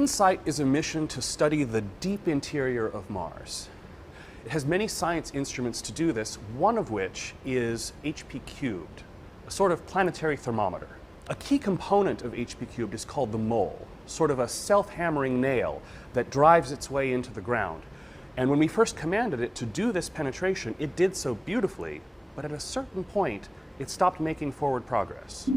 InSight is a mission to study the deep interior of Mars. It has many science instruments to do this, one of which is HP cubed, a sort of planetary thermometer. A key component of HP cubed is called the mole, sort of a self-hammering nail that drives its way into the ground. And when we first commanded it to do this penetration, it did so beautifully, but at a certain point, it stopped making forward progress.